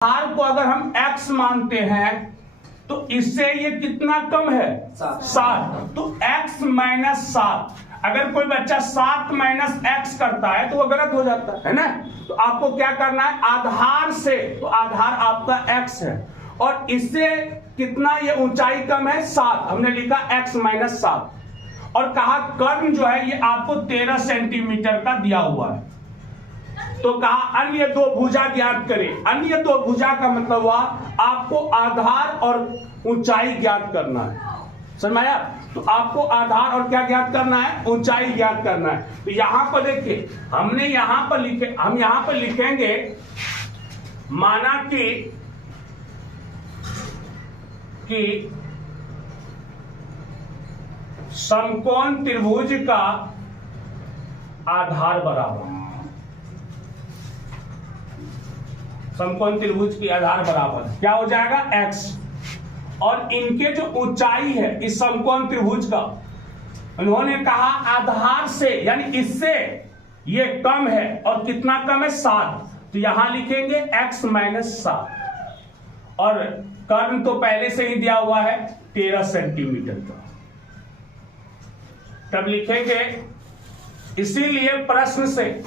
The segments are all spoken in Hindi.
आधार को अगर हम x मानते हैं तो इससे ये कितना कम है 7। तो x माइनस 7। अगर कोई बच्चा 7 माइनस x करता है तो वो गलत हो जाता है ना। तो आपको क्या करना है, आधार से, तो आधार आपका x है और इससे कितना ये ऊंचाई कम है 7, हमने लिखा x माइनस 7 और कहा कर्ण जो है ये आपको 13 सेंटीमीटर का दिया हुआ है। तो कहा अन्य दो भुजा ज्ञात करें। अन्य दो भुजा का मतलब हुआ आपको आधार और ऊंचाई ज्ञात करना है, समझ में आया। तो आपको आधार और क्या ज्ञात करना है, ऊंचाई ज्ञात करना है। तो यहां पर देखिए हमने यहां पर लिखे, हम यहां पर लिखेंगे माना कि समकोण त्रिभुज का आधार बराबर, समकोण त्रिभुज की आधार बराबर क्या हो जाएगा x, और इनके जो ऊंचाई है इस समकोण त्रिभुज का, उन्होंने कहा आधार से यानी इससे ये कम है और कितना कम है 7। तो यहां लिखेंगे x माइनस 7 और कर्ण तो पहले से ही दिया हुआ है 13 सेंटीमीटर का। तब लिखेंगे, इसीलिए प्रश्न से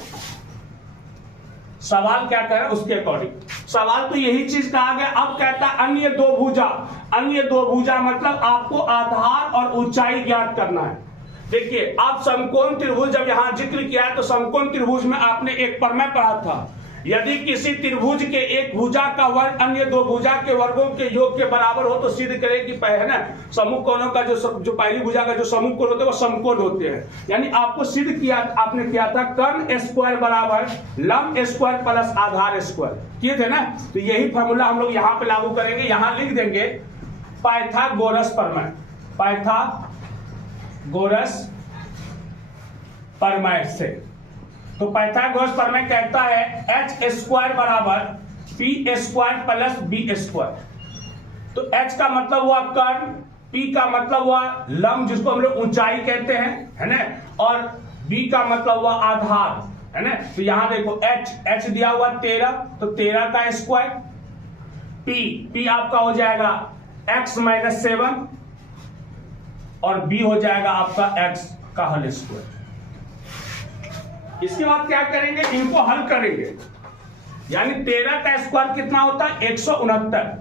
सवाल क्या कह रहा है उसके अकॉर्डिंग, सवाल तो यही चीज कहा गया। अब कहता है अन्य दो भुजा, अन्य दो भुजा मतलब आपको आधार और ऊंचाई ज्ञात करना है। देखिए आप समकोण त्रिभुज जब यहां जिक्र किया है तो समकोण त्रिभुज में आपने एक प्रमेय पढ़ा था, यदि किसी त्रिभुज के एक भुजा का वर्ग अन्य दो भुजा के वर्गों के योग के बराबर हो तो सिद्ध करें कि है ना समूह कोणों का जो पहली भुजा का जो समूह कोण होते हैं वो समकोण होते हैं। यानी आपको सिद्ध किया, आपने किया था कर्ण स्क्वायर बराबर लंब स्क्वायर प्लस आधार स्क्वायर, किए थे ना। तो यही फॉर्मूला हम लोग यहाँ पे लागू करेंगे। यहां लिख देंगे पाइथागोरस प्रमेय, पाइथागोरस प्रमेय से। तो पाइथागोरस प्रमेय कहता है h स्क्वायर बराबर p square plus b square. तो h का मतलब हुआ कर्ण, p का मतलब हुआ लंब जिसको हम लोग ऊंचाई कहते हैं, है ना, और b का मतलब हुआ आधार, है ना। तो यहां देखो h दिया हुआ 13, तो 13 का स्क्वायर, p आपका हो जाएगा x माइनस 7 और b हो जाएगा आपका x का होल स्क्वायर। इसके बाद क्या करेंगे, इनको हल करेंगे, यानी 13 का स्क्वायर कितना होता है 169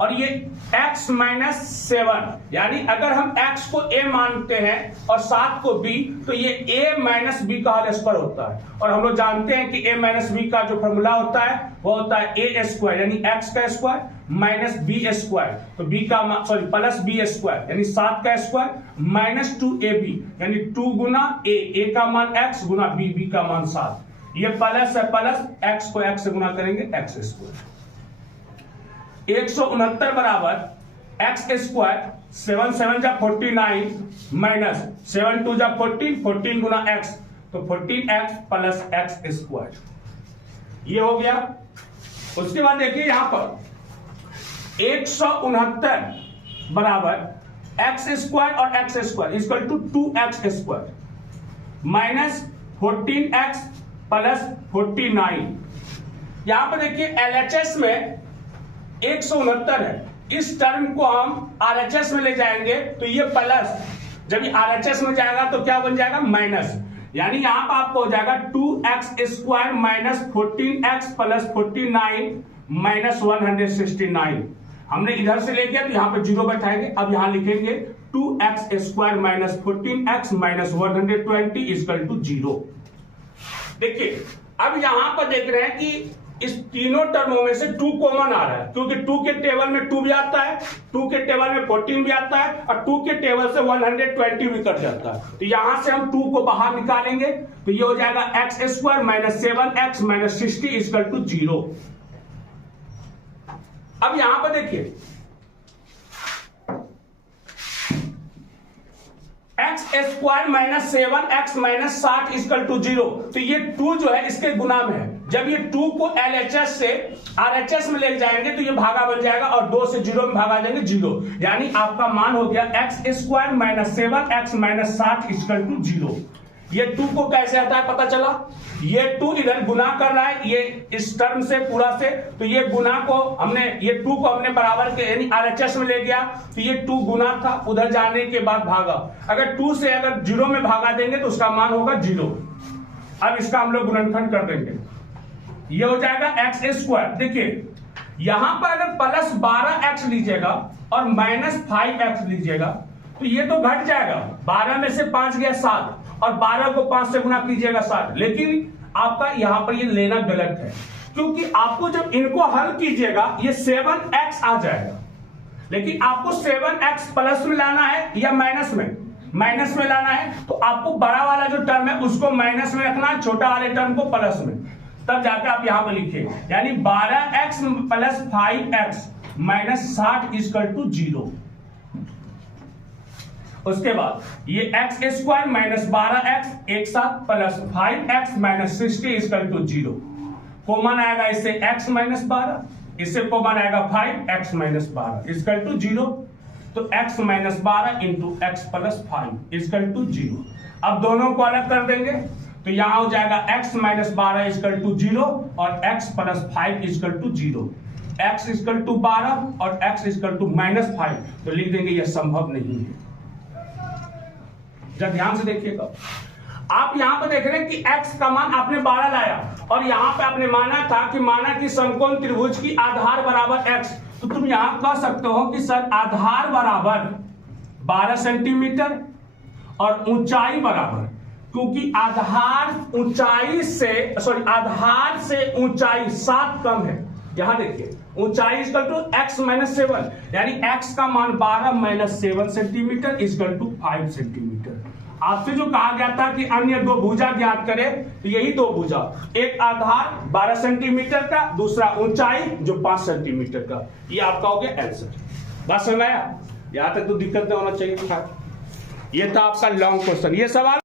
और ये x माइनस 7, यानी अगर हम x को a मानते हैं और 7 को b तो ये a माइनस b का होल स्क्वायर होता है। और हम लोग जानते हैं कि a माइनस b का जो फॉर्मूला होता है वो होता है a स्क्वायर यानी x का स्क्वायर माइनस b स्क्वायर, तो b का सॉरी प्लस b स्क्वायर यानी 7 का स्क्वायर माइनस 2ab यानी 2 गुना a का मान x गुना b का मान 7। ये प्लस है प्लस, x को x से गुना करेंगे x स्क्वायर। 169 बराबर x स्क्वायर 7 7 जा 49 माइनस 7 2 जा 14, 14 गुना x तो 14x प्लस x स्क्वायर, ये हो गया। उसके बाद देखिए यहां पर 169 बराबर x स्क्वायर और x square equal to 2x square minus 14x plus 49। यहां पर देखिए LHS में 169 है, इस टर्म को हम RHS में ले जाएंगे तो ये प्लस, जब ये RHS में जाएगा तो क्या बन जाएगा माइनस, यानी यहां पर आपको हो जाएगा 2x square minus 14x plus 49 minus 169। हमने इधर से ले गया तो यहां पे 0 बैठाएंगे। अब यहां लिखेंगे 2x square minus 14x minus 120 equal to 0। देखिए अब यहां पर देख रहे हैं कि इस तीनों टर्मों में से 2 कॉमन आ रहा है, क्योंकि 2 के टेबल में 2 भी आता है, 2 के टेबल में 14 भी आता है और 2 के टेबल से 120 भी कट जाता है। तो यहां से हम 2 को बाहर निकालेंगे तो ये हो जाएगा x square minus 7x minus 60 equal to 0। अब यहां पर देखिए x square minus 7x minus 60 equal to 0, तो ये 2 जो है इसके गुना में है। जब ये 2 को LHS से RHS में ले जाएंगे तो ये भागा बन जाएगा और 2 से 0 में भागा देंगे 0, यानी आपका मान हो गया x square minus 7x minus 60 equal to 0। ये 2 को कैसे हटाए पता चला, ये 2 इधर गुना कर रहा है, ये इस टर्म से पूरा से, तो ये गुना को हमने, ये 2 को हमने बराबर के यानी RHS में ले गया, तो ये 2 गुना था, उधर जाने के बाद भागा, अगर 2 से अगर 0 में भागा देंगे तो उसका मान होगा 0। अब इसका हम लोग गुणनखंड कर देंगे, ये हो जाएगा x²। देखिए यहां पर अगर प्लस 12x लीजिएगा और माइनस 5x लीजिएगा तो ये तो घट जाएगा, 12 में से 5 गया 7 और 12 को 5 से गुना कीजिएगा 7। लेकिन आपका यहां पर ये लेना गलत है, क्योंकि आपको जब इनको हल कीजिएगा ये 7x आ जाएगा, लेकिन आपको 7x प्लस में लाना है या माइनस में, माइनस में लाना है, तो आपको बड़ा वाला जो टर्म है उसको माइनस में रखना है, छोटा वाले टर्म को प्लस में, तब जाकर आप यहां पर लिखिए, यानी 12x plus 5x minus 60 equal to 0। उसके बाद ये x² माइनस 12x एक साथ plus 5x minus 60 equal to 0। Common आएगा इससे x माइनस 12, इससे कॉमन आएगा 5x माइनस 12 इक्वल टू 0। तो x minus 12 into x plus 5 equal to 0। अब दोनों को अलग कर देंगे तो यहां हो जाएगा x माइनस 12 इक्वल टू 0 और x plus 5 equal to 0। x equal to 12 और x इक्वल टू माइनस 5, तो लिख देंगे यह संभव नहीं है। जब ध्यान से देखिएगा, आप यहां पर देख रहे हैं कि x का मान आपने 12 लाया और यहां पे आपने माना कि समकोण त्रिभुज की आधार बराबर x, तो तुम यहां कह सकते हो कि सर आधार बराबर 12 सेंटीमीटर और ऊंचाई बराबर, क्योंकि आधार से ऊंचाई 7 कम है। यहां देखिए ऊंचाई इक्वल टू x माइनस 7, यानी x का मान 12 minus 7 centimetre equal to 5 centimetre. आपसे जो कहा गया था कि अन्य दो भुजा ज्ञात करें, तो यही दो भुजा, एक आधार 12 सेंटीमीटर का, दूसरा ऊंचाई जो 5 सेंटीमीटर का, ये आपका हो गया आंसर। बात समझ आया? यहां तक तो दिक्कत नहीं होना चाहिए था। ये था आपका लॉन्ग क्वेश्चन। ये सवाल